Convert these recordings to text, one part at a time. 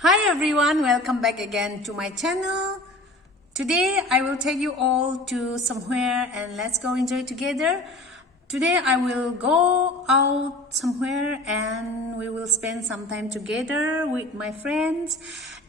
Hi everyone, welcome back again to my channel. Today I will take you all to somewhere and let's go enjoy together. Today I will go out somewhere and we will spend some time together with my friends,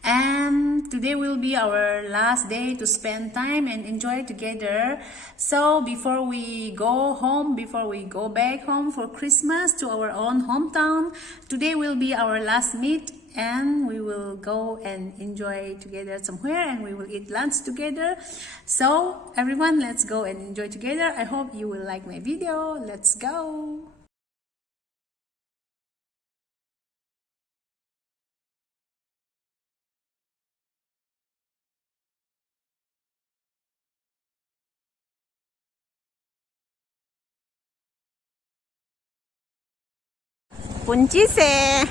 and today will be our last day to spend time and enjoy together. So before we go home, before we go back home for Christmas to our own hometown, today will be our last meet and we will go and enjoy together somewhere and we will eat lunch together. So everyone, let's go and enjoy together. I hope you will like my video. Let's go. 본짓에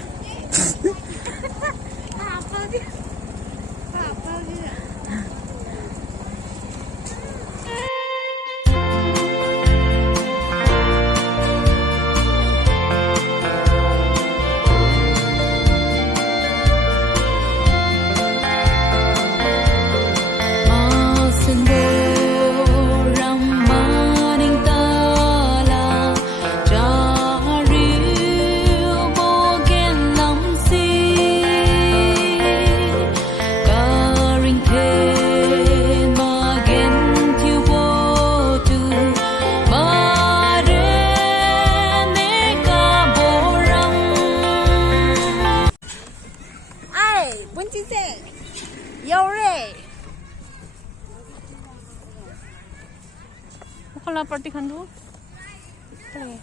콜라 파티 칸도 그래.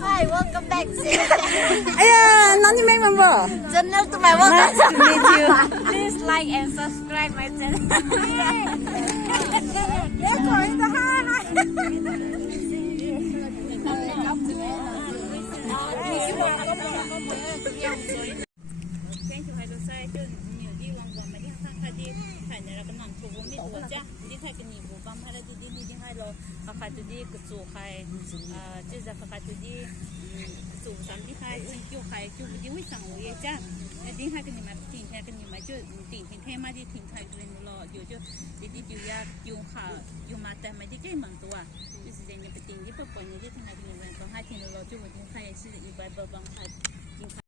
Hi, welcome back. 아야, 너니 멤버. Channel to my work. Nice to meet you. Please like and subscribe my channel.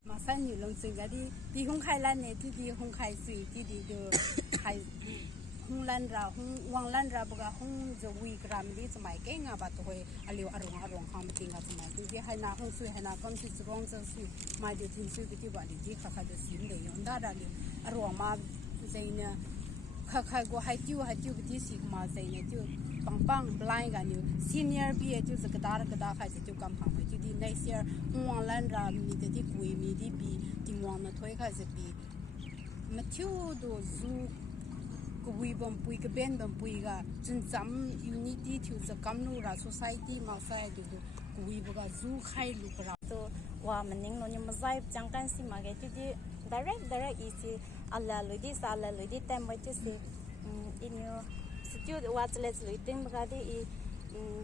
mà sao nhiều lần sự ra đi không khai lan này đi không khai sự đi được khai không lan ra không quăng lan ra bữa không giờ quy gram đi cho mày cái ngà bà tôi aliu arong không tin ngà cho mày đi hay na không suy hay na con suy rong giờ suy mà điều tin suy cái bảo đi khá khá được xin đấy ông đã đi arong mà vậy nè khá khá có hai tiêu cái gì mà vậy nè tiêu bang blind cái nhiều senior bi tiêu cái đó khai tiêu cầm hàng vậy tiêu đi next year quăng lan ra mi đi quy mi đi bi tình quăng nó thôi khai bị mà tiêu đồ du quy bom quy cái bên bom quy cái chân chấm unity thiếuจะกำนูรา society มาใส่ดูquyบ个 zu 开路个 So, wa maning no nyam zai jangkan si ma ge ti direct easy alla ludi sala ludi tem mai ti si in you studio wa let's lui tim ga di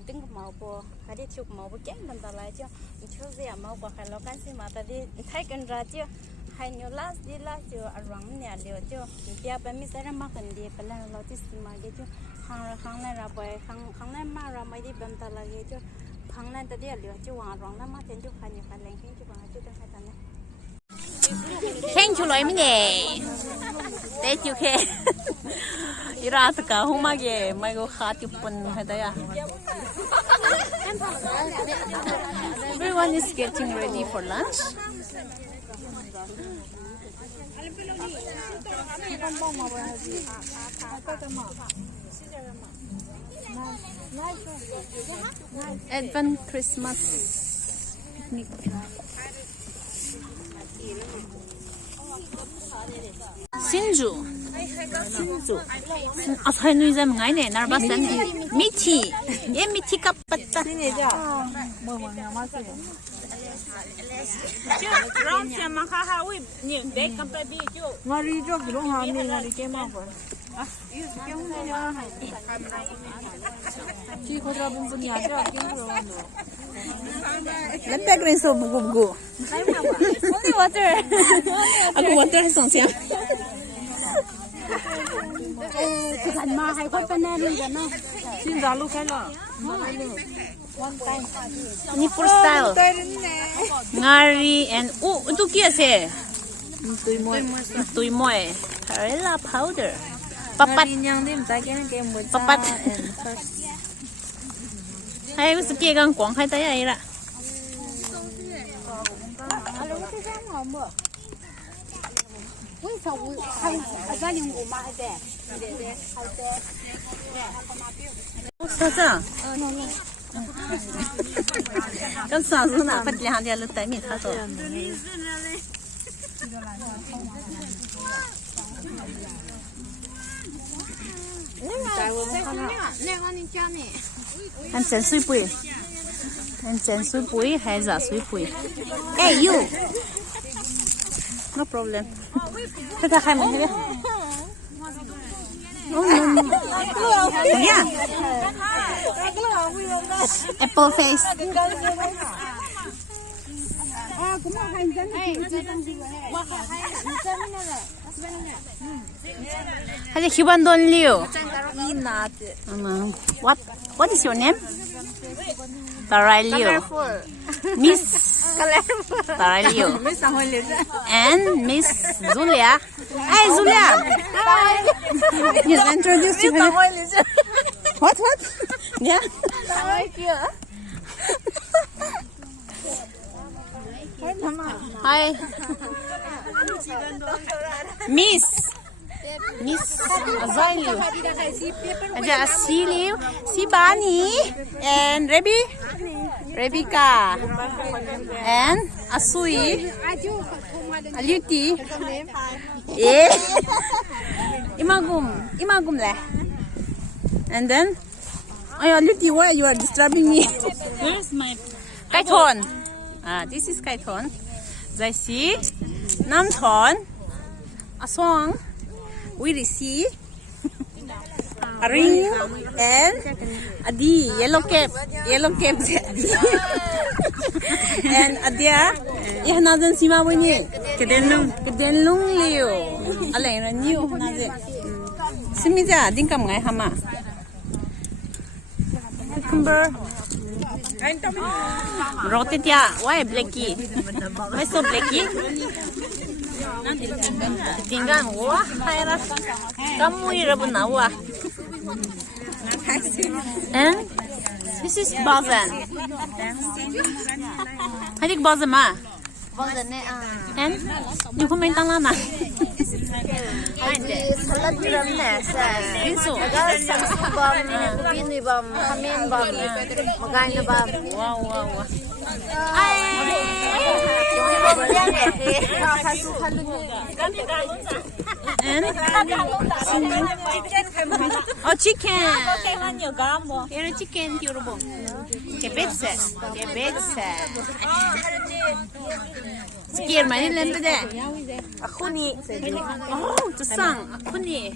ding mau bo ga di chuk mau bo ken ban da lai cho chu ze mau ba kha lo kan si ma ta di thai kan ra cho hai new last cho arang nya leo cho dia ba mi sa ra ma kan di pa la lo ti si ma ge cho khang na ra boy khang na ma ra mai di ban ta la ge cho khang na ta dia leo cho wa rong na ma ten cho kha ni kha leng hin cho ba cho ta kha ta ne 생출로 이미네. 대주케. 이라스가 홍마게 마이고 하티뿐 하다야. Everyone is getting ready for lunch. Advent Christmas picnic. 신주. 아, 살누이 좀 가네. 날 봤었네. 미티. 얘 미티 깝봤다. Ngari jo kilo ngami ngari kema ko. Ki ko ra bun bun ya ja kin ro no. 랩백 그래서 무고. Only water. 아고 워터 했어 ся. thực hành mà hay có bên này rồi nó Xin ra lu khai la. 니 프리스타일. ngari and 또 끼야세. tuimoy. Harela powder. papat. papat. hay có sự kia gang quảng hay tay ấy là. ui sao ui hay gia đình của mà thế 사자. 깜 싸우나 빨리 한 대를 때미 타서. anh chén suy bùi. anh chén suy bùi hay giả suy bùi. Hey you. No problem. Thế ta khai một cái. Oh no no. Yeah. Apple face. cũng là hành dân 하지 기반 돌리요. What is your name? Taralio. Miss Taralio. And Miss Zulia. Hey Zulia. You introduce you. What? Yeah. Hi. Miss Azalio. Aja Asilio, si Bani and Rebecca and Asui, Aluti. Imagum leh. And then, Aluti, why you are disturbing me? Where's my Kaiton. This is Kaiton. Zaisi, Namton, Asong, Wirisi, Ring, and Adi, yellow cap, Adi. And Adia, Ihanadan Sima Winnie, Kedenlung Leo, Alain, New Naze. Simiza, Dinkam Gai Hama. Cucumber. Rotetia, why Blackie? Why so Blackie? Tinggal wah, hayra. Kamu irabun nawa. And this is Bazan. Hadik Bazan ma. And you come in Tanglana. salad gram nesa? Pinso. Bam, bini bam, hamin bam, magana bam. Wow. And oh, chicken. Here chicken tiurubo. Kebetse. Sikir mani lembe de. Akuni. Oh, to sang. Akuni.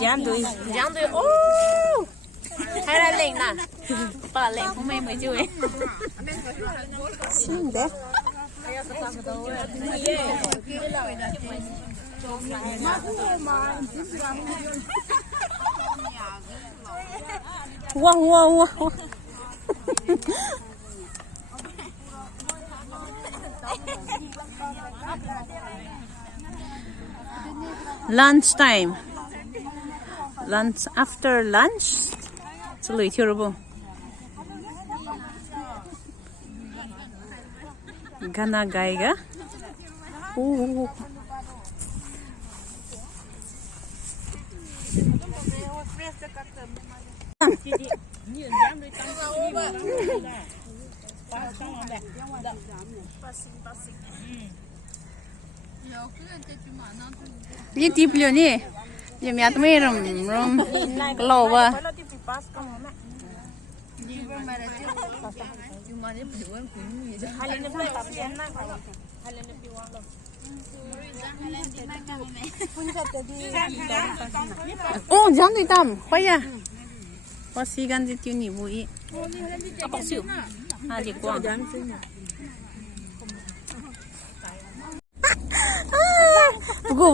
Jandui. Oh. Hay là lệnh nè. Bà lệnh không mấy mới chui. Xinh đấy. Wow. Lunchtime. After lunch. Tuloy terrible. Gana gaiga. Ooh. Ye tip lio ni. Ye miat me rom lo ba. Oh, jam di tam. Khoy ya. Có xí gan di tiêu nhị bụi. Bọc xỉu. Đi quang.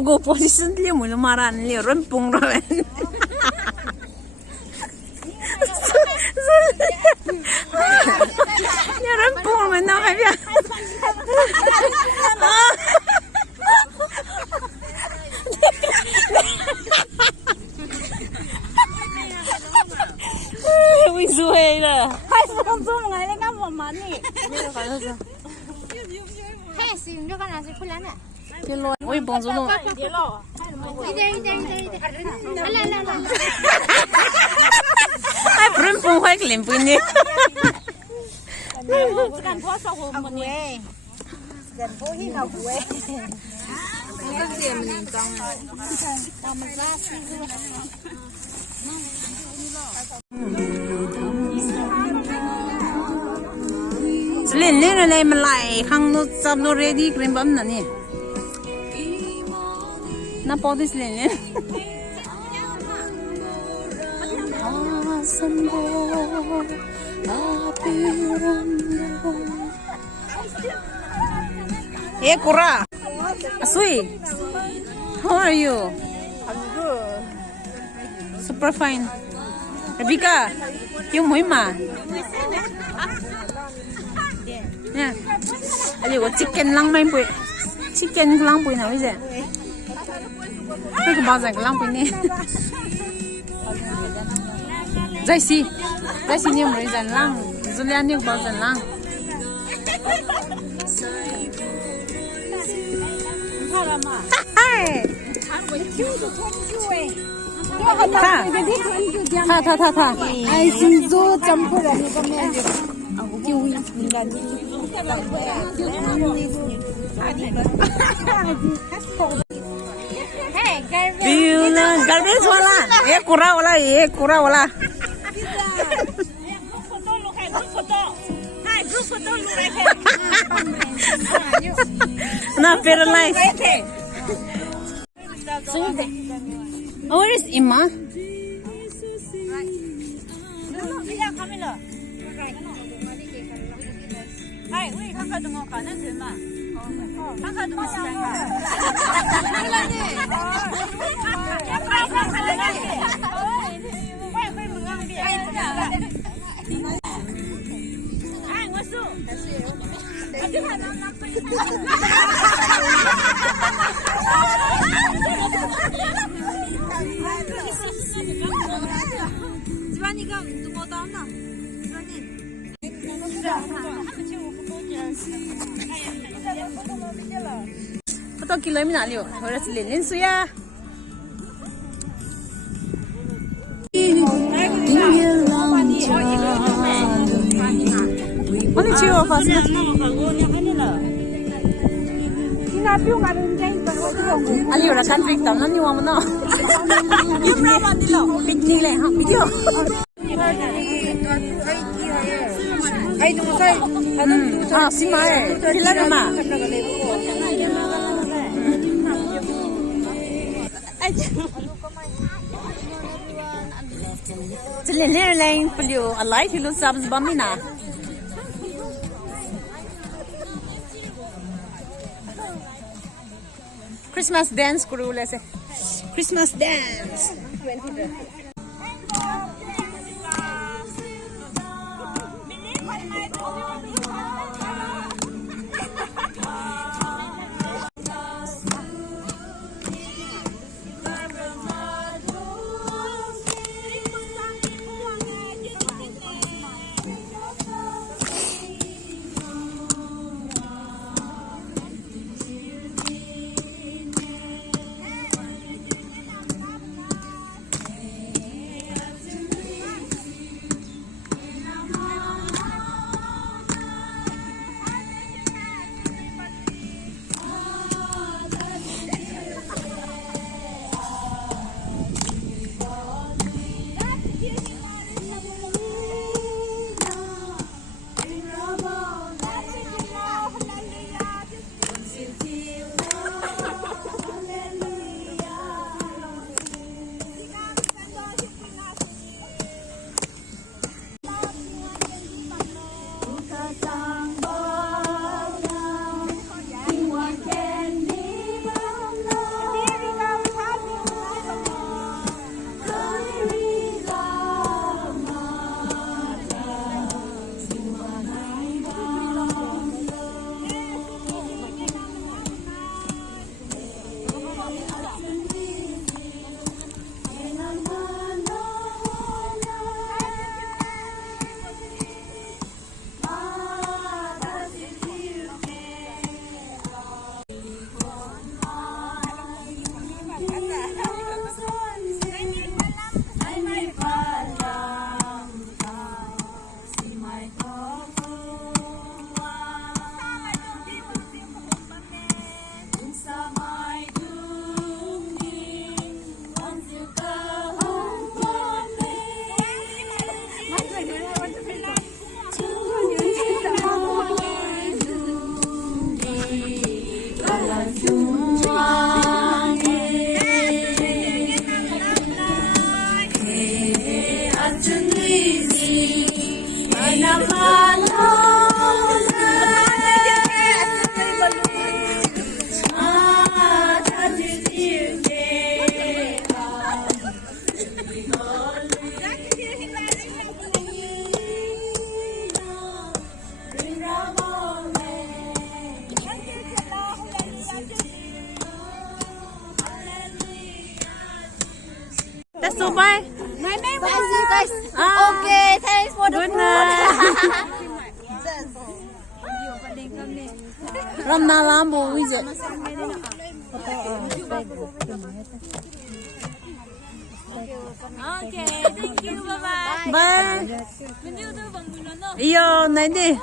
Go position liu mui lo maran liu ron pung rồi. Liu ron pung mà nó hay biết. Ui ruồi rồi. Hai con zoom ngày lên ngắm vào màn nè. Hey, xin cho con là gì không lắm ạ. Cái lôi, ôi bông rú luôn. Ai bún bông khoai cái bún nhỉ? Gần phố sau hồ một nhé. Gần phố hi nào quê. lên lên này mà lại khang nó sắp nó ready cream bấm nè nè na bỏ đi lên lên hey Kura Asui how are you I'm good super fine Rebecca you mới mà nha, ali có chicken lang mai bui, chicken lang bui nào vậy? Cái bao giờ cái lang bui này? Dai si nhiều người dân lang, Julian nhiều bao giờ lang. Tha. Ai xin zo chấm phơi này con mẹ. Kiwi ngan. View na garbage wala, kura wala. Na paralyzed. Oh, where is Imma? Hai, 우리 한가 동어 가는 들마. 한가 동어 시간. 지만이가 누구 나왔나? Tôi kilo mình nào liu, hồi đó lên lên suy à. Anh chưa phát sinh. Anh liu là căn picnic tao nó nhiều mà nó. Picnic này hả? Video. Ai đúng sai, 아, 심말. 필라르마. Lên lên lên, beliau alai thì lúc sắp bấm đi nè. Christmas dance kuru lese. Christmas dance. That's so bye. My name is you guys. Okay, thanks for the Good food. night. Ramna lambo is it? Okay, thank you. Bye bye. Bye. Iyo, naidi.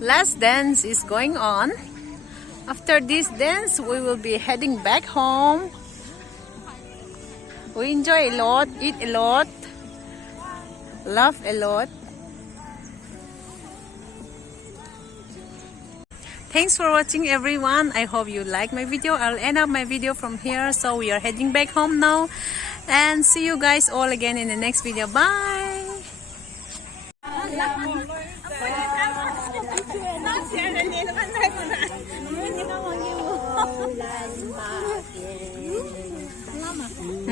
Last dance is going on. After this dance, we will be heading back home. We enjoy a lot, eat a lot, laugh a lot. Thanks for watching, everyone. I hope you like my video. I'll end up my video from here. So we are heading back home now. And see you guys all again in the next video. Bye!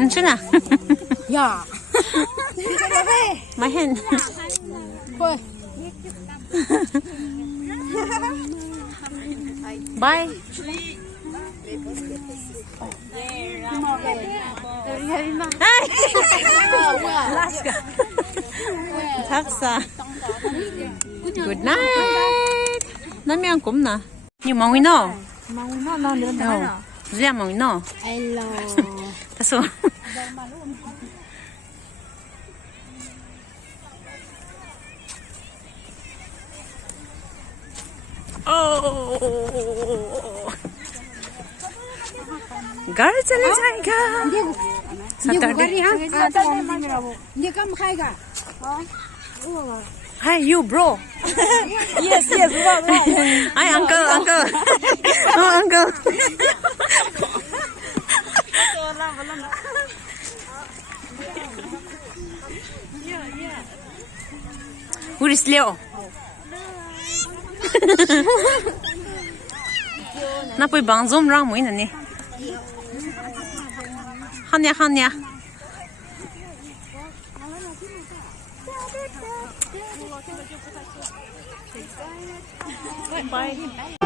Chuna. Yeah. My hand. Bye. Good night. Nami cũng nè. Nhiều màu gì nó? Màu nó nữa nữa. Riêng màu gì nó? Hello. Ta số. Oh. घर चले जाएगा. ये कम खाएगा. Hi, you bro. Yes, bro. Hi, uncle. Oh, uncle. Who is Leo? Na poi bang zoom rang moi na ni. Hanya. Bye.